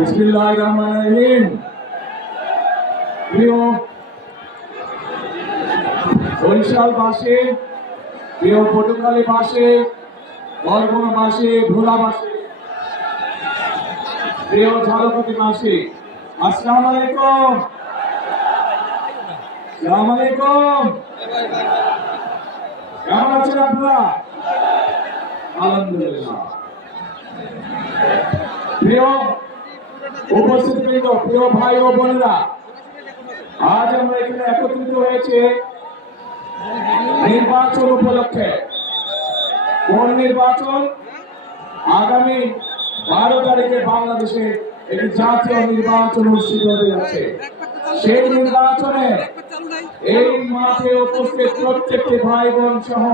বিসমিল্লাহিররহমানিররহিম। প্রিয় বরিশালবাসী, প্রিয় পটুয়াখালীবাসী, বরগুনাবাসী, ভোলাবাসী, প্রিয় ঝালকাঠিবাসী, আসসালামু আলাইকুম। আসসালামু আলাইকুম। কেমন আছেন আপনারা? আলহামদুলিল্লাহ। প্রিয় উপস্থিতবৃন্দ, প্রিয় ভাই ও বোনেরা, আজ আমরা এখানে একত্রিত হয়েছে নির্বাচন উপলক্ষে। কোন নির্বাচন? আগামী 12 তারিখে বাংলাদেশে একটি জাতীয় নির্বাচন অনুষ্ঠিত হতে যাচ্ছে। সেই নির্বাচনে এই মাঠে উপস্থিত প্রত্যেকটি ভাই বোন সহ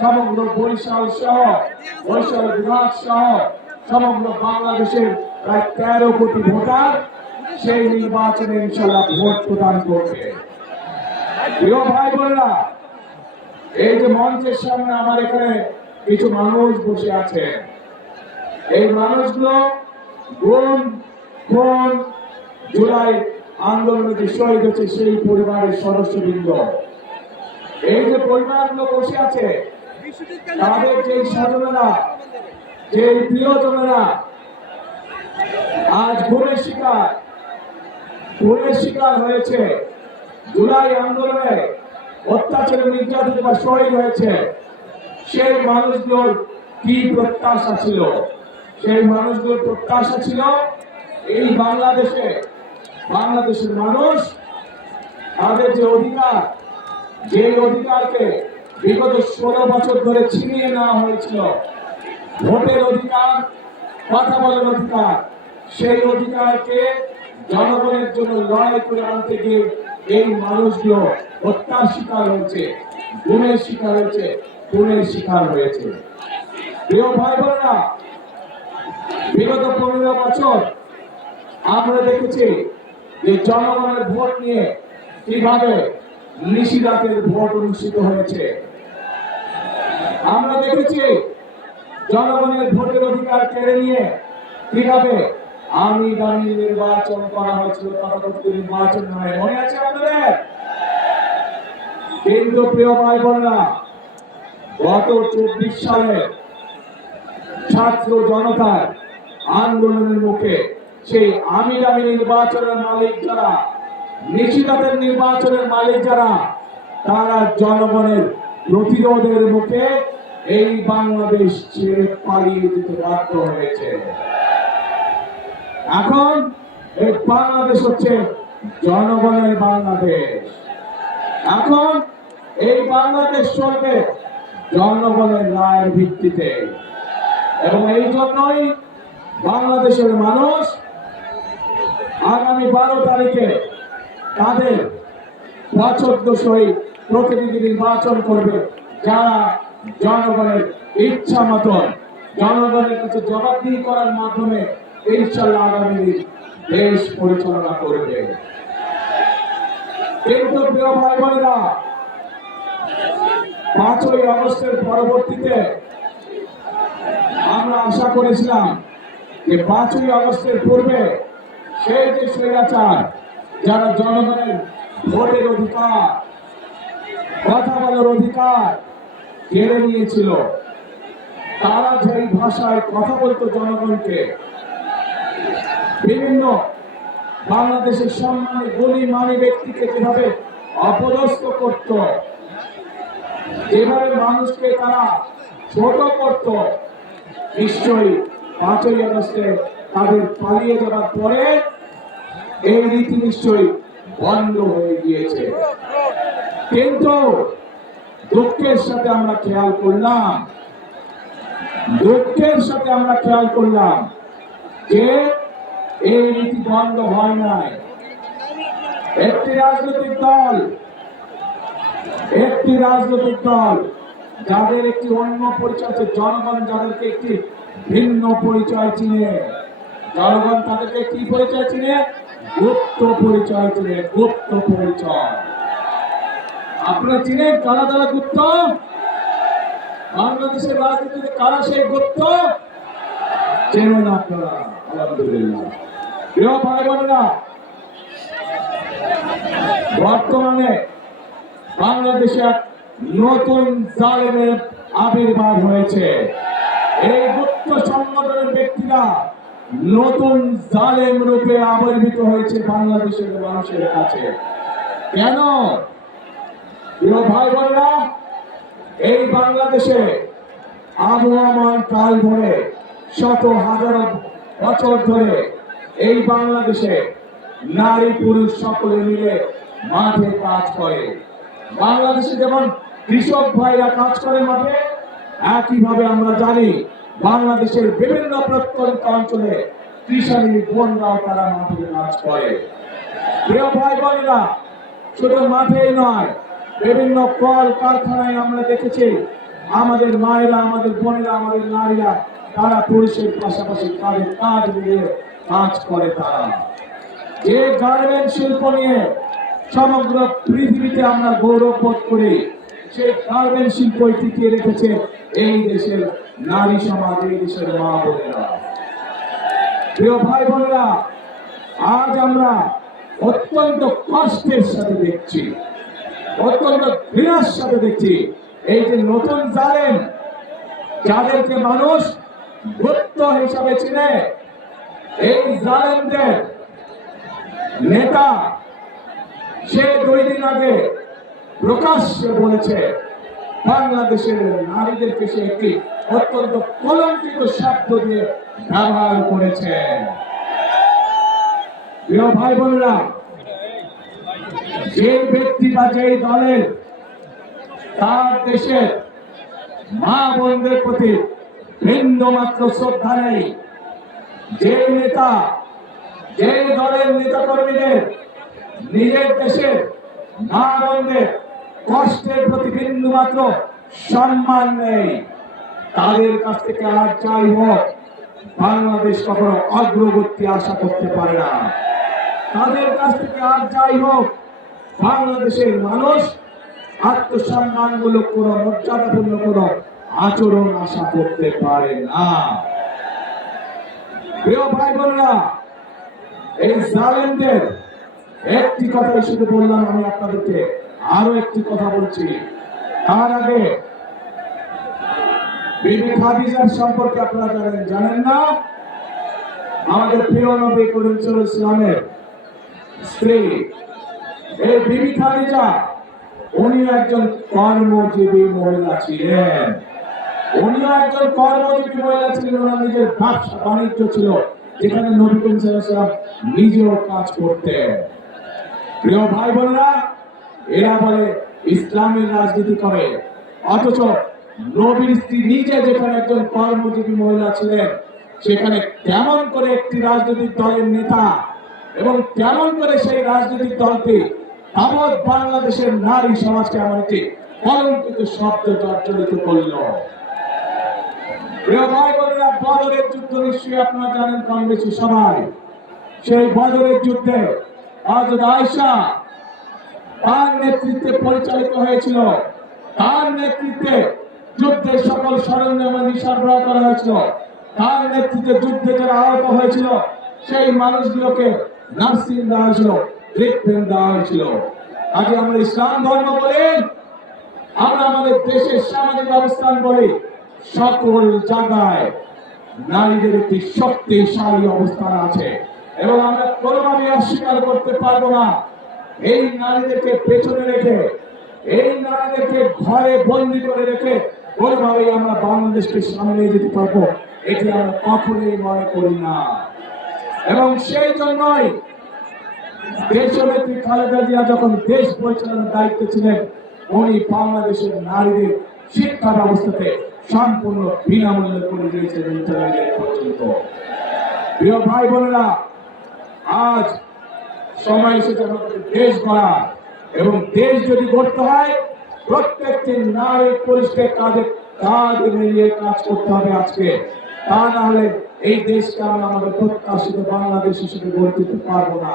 সমগ্র বরিশাল সহ বরিশাল বিভাগ সহ সমগ্র বাংলাদেশের প্রায় 13 কোটি ভোটার সেই নির্বাচনে ইনশাআল্লাহ ভোট প্রদান করবে। প্রিয় ভাই বোনেরা, এই যে মঞ্চের সামনে আমার এখানে কিছু মানুষ বসে আছে, এই মানুষগুলো গুম, খুন, জুলাই আন্দোলনে যে শহীদ হচ্ছে সেই পরিবারের সদস্যবৃন্দ। এই যে পরিবারগুলো বসে আছে, তাদের যে স্বজনেরা, যে প্রিয়জনেরা আজ খুনের শিকার হয়েছে, জুলাই আন্দোলনে অত্যাচারে নির্যাতিত বা শহীদ হয়েছে, সেই মানুষগুলোর কি প্রত্যাশা ছিল? সেই মানুষগুলোর প্রত্যাশা ছিল এই বাংলাদেশের মানুষ তাদের যে অধিকার, যে অধিকারকে বিগত 16 বছর ধরে ছিনিয়ে নেওয়া হয়েছিল, ভোটের অধিকার, কথা বলার অধিকার, সেই অধিকারকে জনগণের জন্য লড়াই করে আনতে গিয়ে এই মানুষগুলো হত্যার শিকার হয়েছে, গুমের শিকার হয়েছে, খুনের শিকার হয়েছে। প্রিয় ভাই বোনেরা, বিগত 15 বছর আমরা দেখেছি যে জনগণের ভোট নিয়ে কিভাবে নিশিরাতের ভোট অনুষ্ঠিত হয়েছে। আমরা দেখেছি জনগণের ভোটের অধিকার কেড়ে নিয়ে কিভাবে আমি দামি নির্বাচন করা হয়েছিল, তথাকথিত নির্বাচন নয়, মনে আছে আপনাদের? কিন্তু প্রিয় ভাই বোনেরা, গত 24 সালে ছাত্র জনতার আন্দোলনের মুখে সেই আমি দামি নির্বাচনের মালিক যারা, নিশিরাতের নির্বাচনের মালিক যারা, তারা জনগণের প্রতিরোধের মুখে এই বাংলাদেশ ছেড়ে পালিয়ে যেতে বাধ্য হয়েছে। এখন এই বাংলাদেশ হচ্ছে জনগণের বাংলাদেশ। এখন এই বাংলাদেশ চলবে জনগণের রায়ের ভিত্তিতে, এবং এই জন্যই বাংলাদেশের মানুষ আগামী 12 তারিখে তাদের পছন্দসই প্রতিনিধি নির্বাচন করবে, যারা জনগণের ইচ্ছা মতন জনগণের কাছে জবাবদিহি করার মাধ্যমে ইনশাআল্লাহ আগামী দেশ পরিচালনা করবে। কিন্তু প্রিয় ভাই বোনেরা, 5ই আগস্টের পরবর্তীতে আমরা আশা করেছিলাম যে 5ই আগস্টের পূর্বে সেই যে স্বৈরাচার, যারা জনগণের ভোটের অধিকার, কথা বলার অধিকার কেড়ে নিয়েছিল, তারা যেই ভাষায় কথা বলতো জনগণকে, বিভিন্ন বাংলাদেশের সম্মানী গণমান্য ব্যক্তিকে যেভাবে অপদস্থ করত, যেভাবে মানুষকে তারা ছোট করত, নিশ্চয়ই 5ই আগস্টে তাদের পালিয়ে যাওয়ার পরে এই রীতি নিশ্চয়ই বন্ধ হয়ে গিয়েছে। কিন্তু দুঃখের সাথে আমরা খেয়াল করলাম যে এই রীতি বন্ধ হয় নাই। একটি রাজনৈতিক দল যাদের একটি অন্য পরিচয় আছে, জনগণ যাদেরকে একটি ভিন্ন পরিচয় চিনে, জনগণ তাদেরকে কি পরিচয় চিনে? গুপ্ত পরিচয় চিনে, গুপ্ত পরিচয়। আপনারা চিনেন কারা যারা গুপ্ত? বাংলাদেশের রাজনীতিতে কারা সেই গুপ্ত? চেনেন আপনারা? আলহামদুলিল্লাহ। প্রিয় ভাই বোনেরা, বর্তমানে বাংলাদেশে এক নতুন জালেমের আবির্ভাব হয়েছে। এই গুপ্ত সংগঠনের ব্যক্তিরা নতুন জালেম রূপে আবির্ভূত হয়েছে বাংলাদেশের মানুষের কাছে। কেন? প্রিয় ভাই বোনেরা, এই বাংলাদেশে আবহাওয়ার কাল ধরে শত হাজার বছর ধরে এই বাংলাদেশে নারী পুরুষ সকলে মিলে মাঠে কাজ করে। বাংলাদেশে যেমন কৃষক ভাইরা কাজ করে মাঠে, একইভাবে আমরা জানি বাংলাদেশের বিভিন্ন প্রত্যন্ত অঞ্চলে কৃষানী বোনরাও তারা মাঠে কাজ করে। প্রিয় ভাই বোনেরা, শুধু মাঠেই নয়, বিভিন্ন কল কারখানায় আমরা দেখেছি আমাদের মায়েরা, আমাদের বোনেরা, আমাদের নারীরা তারা পুরুষের পাশাপাশি কাজে কাজ মিলিয়ে কাজ করে। তারা যে গার্মেন্ট শিল্প নিয়ে সমগ্র পৃথিবীতে আমরা গৌরব বোধ করি, সেই গার্মেন্ট শিল্পই টিকিয়ে রেখেছে এই দেশের নারী সমাজ, এই দেশের মা বোনেরা। প্রিয় ভাই বোনেরা, আজ আমরা অত্যন্ত কষ্টের সাথে দেখছি, অত্যন্ত ঘৃণার সাথে দেখছি এই যে নতুন জালেম, যাদেরকে মানুষ গুপ্ত হিসাবে চিনে, এই জালেমদের নেতা সে 2 দিন আগে প্রকাশ্যে বলেছে বাংলাদেশের নারীদেরকে সে একটি অত্যন্ত কলঙ্কিত শব্দ দিয়ে ব্যবহার করেছে। প্রিয় ভাই বোনেরা, যে ব্যক্তি বা যেই দলের তার দেশের মা বোনদের প্রতি বিন্দু মাত্র শ্রদ্ধা নেই, যে নেতা, যে দলের নেতা কর্মীদের নিজের দেশের মা বোনদের কষ্টের প্রতি বিন্দু মাত্র সম্মান নেই, তাদের কাছ থেকে আর চাই হোক বাংলাদেশ কখনো অগ্রগতি আশা করতে পারে না। তাদের কাছ থেকে আর যাই হোক বাংলাদেশের মানুষ আত্মসম্মানমূলক কোন মর্যাদাপূর্ণ কোন আচরণ আশা করতে পারে না। প্রিয় ভাই বোনেরা, এই জালেমদের একটি কথাই শুধু বললাম, আমি আপনাদেরকে আরো একটি কথা বলছি। তার আগে বিবি খাদিজার সম্পর্কে আপনারা জানেন না? আমাদের প্রিয় নবী করিম সাল্লাল্লাহু আলাইহি ওয়াসাল্লামের স্ত্রী এই বিবি খাদিজা, উনি একজন কর্মজীবী মহিলা ছিলেন। উনিও একজন কর্মজীবী মহিলা ছিলেন। ওনার নিজের ব্যবসা বাণিজ্য ছিল, যেখানে নবী করিম সাল্লাল্লাহু আলাইহি ওয়াসাল্লাম নিজেও কাজ করতেন। প্রিয় ভাই বোনেরা, এরা বলে ইসলামের রাজনীতি করে, অথচ নবীর স্ত্রী নিজে যেখানে একজন কর্মজীবী মহিলা ছিলেন, সেখানে কেমন করে একটি রাজনৈতিক দলের নেতা এবং কেমন করে সেই রাজনৈতিক দলকে তাবৎ বাংলাদেশের নারী সমাজকে এমন একটি কলঙ্কিত শব্দ জর্জরিত করল। প্রিয় ভাই বোনেরা, বদরের যুদ্ধ নিশ্চয়ই আপনারা জানেন কম বেশি সবাই। সেই বদরের যুদ্ধে হযরত আয়েশা তার নেতৃত্বে পরিচালিত হয়েছিল। তার নেতৃত্বে যুদ্ধের সকল সরঞ্জামাদি সরবরাহ করা হয়েছিল। তার নেতৃত্বে যুদ্ধে যারা আহত হয়েছিল সেই মানুষগুলোকে নার্সিং দেওয়া হয়েছিল, ট্রিটমেন্ট দেওয়া হয়েছিল। আজকে আমরা ইসলাম ধর্ম বলি, আমরা আমাদের দেশের সামাজিক অবস্থান বলি, সকল জায়গায় নারীদের একটি শক্তিশালী অবস্থান আছে এবং আমরা কোনোভাবে অস্বীকার করতে পারবো না। এই নারীদেরকে পেছনে রেখে, এই নারীদেরকে ঘরে বন্দি করে রেখে কোনোভাবেই আমরা বাংলাদেশকে সামনে নিয়ে যেতে পারবো, এটি আমরা কখনোই মনে করি না। এবং সেই জন্যই দেশনেত্রী খালেদা জিয়া যখন দেশ পরিচালনার দায়িত্বে ছিলেন, উনি বাংলাদেশের নারীদের শিক্ষা ব্যবস্থাতে সম্পূর্ণ বিনামূল্যে করে দিয়েছেন ইন্টারমিডিয়েট পর্যন্ত। প্রিয় ভাই বোনেরা, আজ সময় এসেছে আমাদের দেশ গড়া, এবং দেশ যদি গড়তে হয় প্রত্যেকটি নারী পুরুষকে কাঁধে কাঁধ মিলিয়ে কাজ করতে হবে আজকে। তা না হলে এই দেশকে আমরা আমাদের প্রত্যাশিত বাংলাদেশ হিসেবে গড়ে তুলতে পারবো না।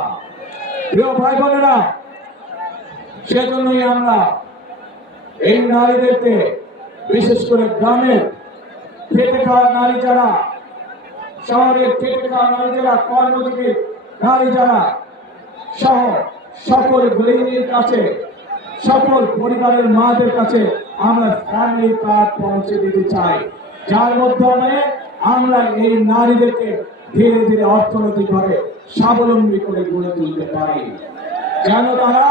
প্রিয় ভাই বোনেরা, সেজন্যই আমরা এই নারীদেরকে, বিশেষ করে গ্রামের খেটে খাওয়া নারী যারা, শহরের খেটে খাওয়া নারী যারা, কর্মজীবী নারী যারা সহ সকল গৃহিণীর কাছে, সকল পরিবারের মাদের কাছে আমরা ফ্যামিলি কার্ড পৌঁছে দিতে চাই, যার মাধ্যমে আমরা এই নারীদেরকে ধীরে ধীরে অর্থনৈতিকভাবে স্বাবলম্বী করে গড়ে তুলতে পারি, যেন তারা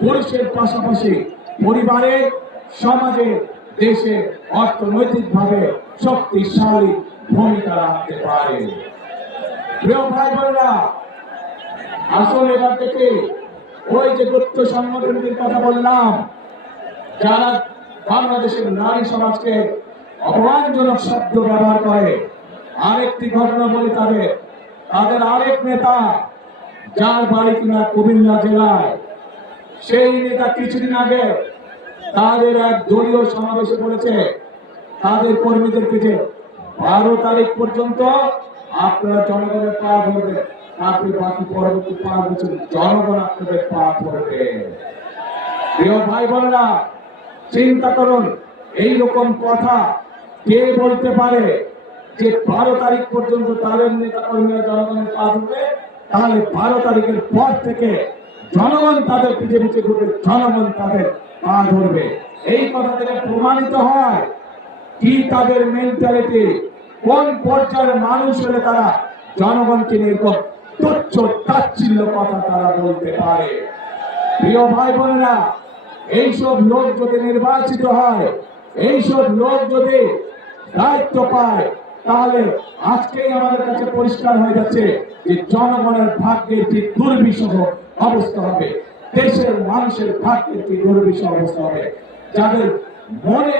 পুরুষের পাশাপাশি পরিবারে, সমাজে, দেশে অর্থনৈতিকভাবে শক্তিশালী ভূমিকা রাখতে পারে। প্রিয় ভাই বোনেরা, আসল এবার থেকে ওই যে গুপ্ত সংগঠনটির কথা বললাম, যারা বাংলাদেশের নারী সমাজকে অপমানজনক শব্দ ব্যবহার করে, আরেকটি ঘটনা বলি তাদের আরেক নেতা, যার বাড়ি কিনা কুমিল্লা জেলায়, সেই নেতা কিছুদিন আগে তাদের এক দলীয় সমাবেশে বলেছে তাদের কর্মীদেরকে যে 12 তারিখ পর্যন্ত আপনারা জনগণের পা ধরবে, তারপরে বাকি পরবর্তী 5 বছর জনগণ আপনাদের পা ধরবে। প্রিয় ভাই বোনেরা, চিন্তা করুন, এইরকম কথা কে বলতে পারে যে 12 তারিখ পর্যন্ত তাদের নেতা কর্মীরা জনগণের পা ধরবে, তাহলে 12 তারিখের পর থেকে জনগণ তাদের পিছিয়ে পিছিয়ে ঘুরবে, জনগণ তাদের পা ধরবে। এই কথা থেকে প্রমাণিত হয় কি তাদের মেন্টালিটি, কোন পর্যায়ের মানুষ হলে তারা জনগণকে নিয়ে তুচ্ছ তাচ্ছিল্য কথা তারা বলতে পারে। প্রিয় ভাই বোনেরা, এইসব লোক যদি নির্বাচিত হয়, এইসব লোক যদি দায়িত্ব পায়, তাহলে আজকেই আমাদের কাছে পরিষ্কার হয়ে যাচ্ছে যে জনগণের ভাগ্যের কি দুর্বিষহ অবস্থা হবে, দেশের মানুষের ভাগ্যের কি দুর্বিষহ অবস্থা হবে। যাদের মনে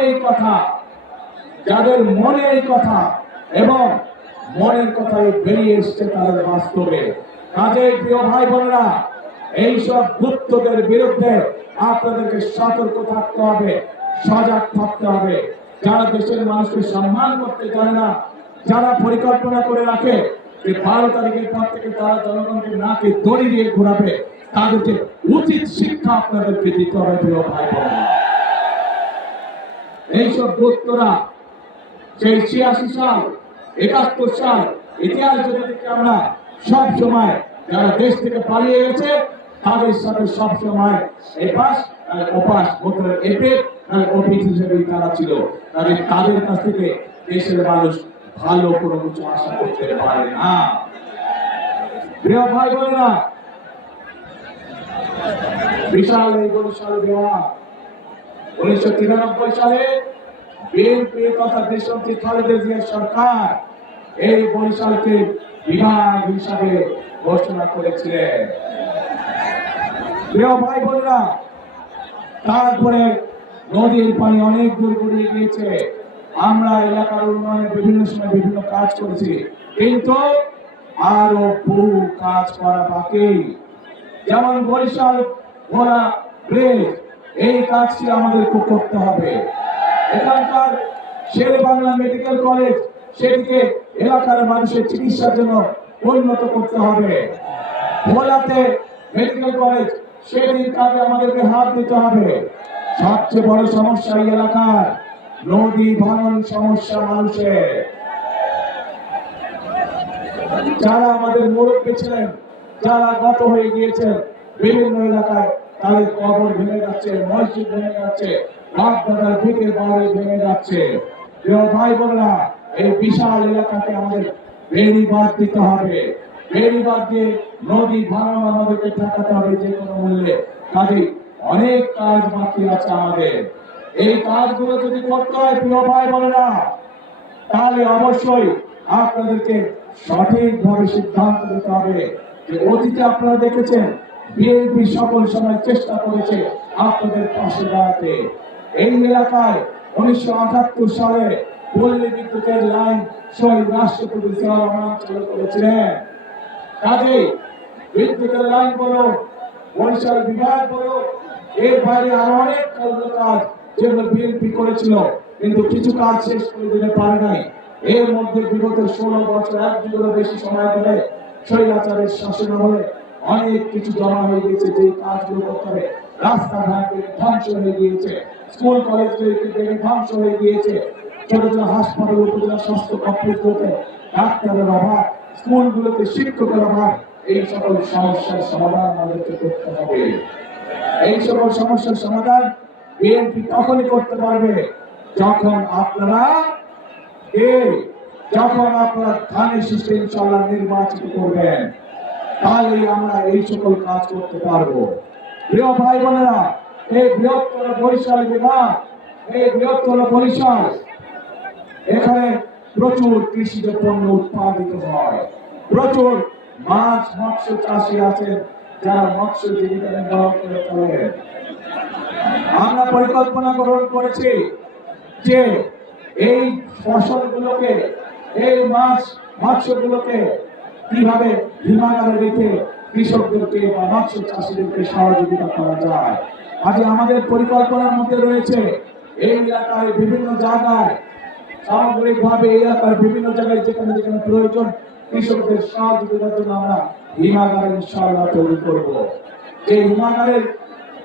এই কথা এবং মনের কথাই বেরিয়ে এসছে তাদের বাস্তবে। কাজেই প্রিয় ভাই বোনেরা, এইসব গুপ্তদের বিরুদ্ধে আপনাদেরকে সতর্ক থাকতে হবে, সজাগ থাকতে হবে। যারা দেশের মানুষকে সম্মান করতে জানে না, যারা পরিকল্পনা করে রাখে যে 12 তারিখের পর থেকে তারা জনগণকে নাকে দড়ি দিয়ে ঘোরাবে, তাদেরকে উচিত শিক্ষা আপনাদেরকে দিতে হবে। প্রিয় ভাই বোনেরা, এইসব গুপ্তরা সেই 86 সাল 71 সাল ইতিহাস যদি আমরা সব সময় যারা দেশ থেকে পালিয়ে গেছে তাদের সাথে সব সময় এপাশ আর ওপাশ ভোটের এপেক আর অফিস হিসেবে তারা ছিল। তাদের কাছ থেকে দেশের মানুষ ভালো কোনো কিছু আশা করতে পারে না। প্রিয় ভাই বোনেরা, বিশাল এই বরিশাল বিভাগ 1993 সালে বিএনপি তথা দেশনেত্রী খালেদা জিয়ার সরকার এই বরিশালকে বিভাগ হিসাবে ঘোষণা করেছিলেন। প্রিয় ভাই বোনেরা, তারপরে নদীর পানি অনেক দূর গড়িয়ে গিয়েছে। আমরা এলাকার উন্নয়নে বিভিন্ন সময় বিভিন্ন কাজ করেছি, কিন্তু আরো বহু কাজ করা বাকি। যেমন বরিশাল ঘোড়া ব্রিজ, এই কাজটি আমাদের করতে হবে। এখানকার শের বাংলা মেডিকেল কলেজ, সেটিকে এলাকার মানুষের চিকিৎসার জন্য উন্নত করতে হবে। ভোলাতে মেডিকেল কলেজ, সেটির কাজে আমাদেরকে হাত দিতে হবে। সবচেয়ে বড় সমস্যা এই এলাকার নদী ভাঙন সমস্যা। মানুষের যারা আমাদের মুরব্বী ছিলেন, যারা গত হয়ে গিয়েছেন, বিভিন্ন এলাকায় তাদের কবর ভেঙে যাচ্ছে, মসজিদ ভেঙে যাচ্ছে, বাপ দাদার ভিটের বাড়ি ভেঙে যাচ্ছে। প্রিয় ভাই বোনেরা, এই বিশাল এলাকাকে আমাদের বেড়িবাঁধ দিতে হবে। বেড়িবাঁধ দিয়ে নদী ভাঙন আমাদেরকে ঠেকাতে হবে যে কোনো মূল্যে। কাজে অনেক কাজ বাকি আছে আমাদের। এই কাজগুলো যদি করতে হয় প্রিয় ভাই বোনেরা, তাহলে অবশ্যই আপনাদেরকে সঠিকভাবে সিদ্ধান্ত নিতে হবে। যে অতীতে আপনারা দেখেছেন বিএনপি সকল সময় চেষ্টা করেছে আপনাদের পাশে দাঁড়াতে। এই এলাকায় 1978 সালে পল্লী বিদ্যুতের লাইন শহীদ রাষ্ট্রপতি জিয়াউর রহমান চালু করেছিলেন। কাজেই বিদ্যুতের লাইন বলো, বরিশাল বিভাগ বলো, এর বাইরে আরো অনেক কাজ যেগুলো বিএনপি করেছিল, কিন্তু কিছু কাজ শেষ করে দিতে পারে নাই। এর মধ্যে বিগত 16 বছর, 1 যুগেরও বেশি সময় ধরে স্বৈরাচারের শাসন আমলে অনেক কিছু জমা হয়ে গিয়েছে, যে কাজগুলো করতে হবে। রাস্তাঘাট ধ্বংস হয়ে গিয়েছে, স্কুল কলেজগুলো ধ্বংস হয়ে গিয়েছে, ছোট ছোট হাসপাতাল, উপজেলা স্বাস্থ্য কমপ্লেক্সগুলোতে ডাক্তারের অভাব, স্কুলগুলোতে শিক্ষকের অভাব, এই সকল সমস্যার সমাধান আমাদেরকে করতে হবে। এই সকল সমস্যার সমাধান বিএনপি তখনই করতে পারবে যখন আপনারা ধানের শীষে ইনশাআল্লাহ নির্বাচিত করবেন, তাহলেই আমরা এই সকল কাজ করতে পারবো। প্রিয় ভাই বোনেরা, এই বৃহত্তর বরিশাল বিভাগ, এই বৃহত্তর বরিশাল, এখানে প্রচুর কৃষিজ পণ্য উৎপাদিত হয়, প্রচুর মাছ মৎস্য চাষী আছেন যারা মৎস্য জীবিকা নির্বাহ করে চলেন। আমরা পরিকল্পনা গ্রহণ করেছি যে এই ফসলগুলোকে, এই মাছ মৎস্যগুলোকে কিভাবে হিমাগারে রেখে কৃষকদেরকে বা মৎস্য চাষীদেরকে সহযোগিতা করা যায়। আজ আমাদের পরিকল্পনার মধ্যে রয়েছে এই এলাকায় বিভিন্ন জায়গায়, সামগ্রিকভাবে এই এলাকার বিভিন্ন জায়গায় যেখানে যেখানে প্রয়োজন কৃষকদের সহযোগিতার জন্য আমরা হিমাগার ইনশাআল্লাহ তৈরি করব। এই হিমাগারের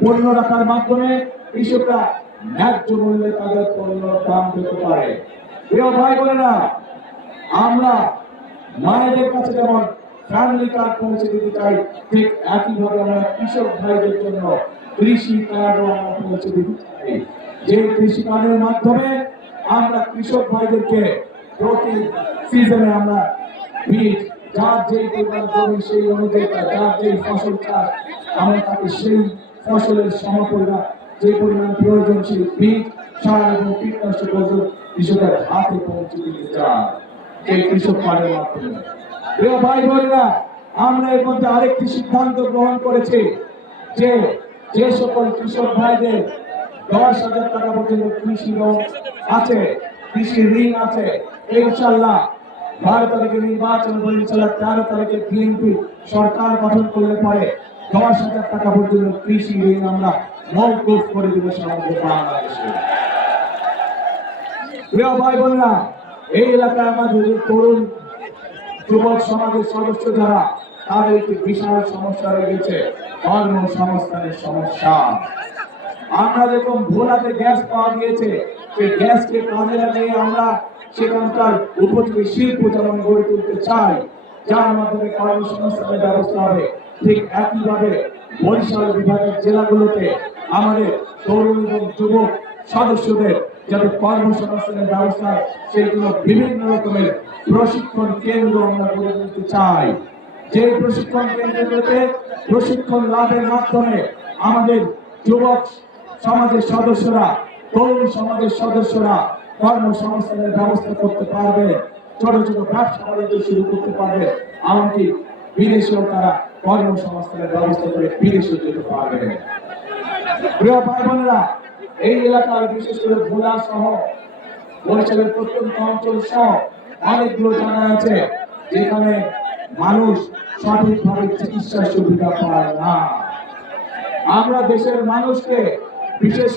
পণ্য রাখার মাধ্যমে কৃষকরা ন্যায্য মূল্যে তাদের পণ্যের দাম পেতে পারে। প্রিয় ভাই বোনেরা, আমরা মায়েদের কাছে যেমন ফ্যামিলি কার্ড পৌঁছে দিতে চাই, ঠিক একইভাবে আমরা কৃষক ভাইদের জন্য কৃষি কার্ডও আমরা পৌঁছে দিতে চাই। যে কৃষি কার্ডের মাধ্যমে আমরা কৃষক ভাইদেরকে প্রতি সিজনে আমরা বীজ, যার যেই পরিমাণ জমি সেই অনুযায়ী যার যেই ফসল চাষ, আমরা তাকে সেই ফসলের সমপরিমাণ যে পরিমাণ প্রয়োজন সেই বীজ, সার এবং কীটনাশক ওষুধ কৃষকের হাতে পৌঁছে দিতে চাই এই কৃষক কার্ডের মাধ্যমে। প্রিয় ভাই বোনেরা, আমরা এর মধ্যে আরেকটি সিদ্ধান্ত গ্রহণ করেছি যে যে সকল কৃষক ভাইদের 10,000 টাকা পর্যন্ত কৃষি লোন আছে, কৃষি ঋণ আছে, ইনশাআল্লাহ 12 তারিখে নির্বাচন হয়ে ইনশাআল্লাহ 13 তারিখে বিএনপি সরকার গঠন করলে পরে 10,000 টাকা পর্যন্ত কৃষি ঋণ আমরা মওকুফ করে দেব সমগ্র বাংলাদেশে। প্রিয় ভাই বোনেরা, এই এলাকায় আমাদের তরুণ যুবক সমাজের সদস্য যারা, তাদের একটি বিশাল সমস্যা রয়েছে, কর্মসংস্থানের সমস্যা। আমরা যখন ভোলাতে গ্যাস পাওয়া গিয়েছে, সেই গ্যাসকে কাজে লাগিয়ে আমরা সেখানকার উপযোগী শিল্প যেমন গড়ে তুলতে চাই, যার মাধ্যমে কর্মসংস্থানের ব্যবস্থা হবে, ঠিক একইভাবে বরিশাল বিভাগের জেলাগুলোতে আমাদের তরুণ এবং যুবক সদস্যদের যাতে কর্মসংস্থানের ব্যবস্থা, সেগুলো বিভিন্ন রকমের প্রশিক্ষণ কেন্দ্র আমরা গড়ে তুলতে চাই। যে প্রশিক্ষণ কেন্দ্রগুলোতে প্রশিক্ষণ লাভের মাধ্যমে আমাদের যুবক সমাজের সদস্যরা, তরুণ সমাজের সদস্যরা কর্মসংস্থানের ব্যবস্থা করতে পারবে, ছোট ছোট ব্যবসা বাণিজ্য শুরু করতে পারবে, এমনকি বিদেশেও তারা কর্মসংস্থানের ব্যবস্থা করে বিদেশে যেতে পারবে। প্রিয় ভাই বোনেরা, এই এলাকার বিশেষ করে ভোলা সহ বরিশালের প্রত্যন্ত অঞ্চল সহ অনেকগুলো জায়গা আছে যেখানে মানুষ সঠিকভাবে চিকিৎসার সুবিধা পায় না। আমরা দেশের মানুষকে বিশেষ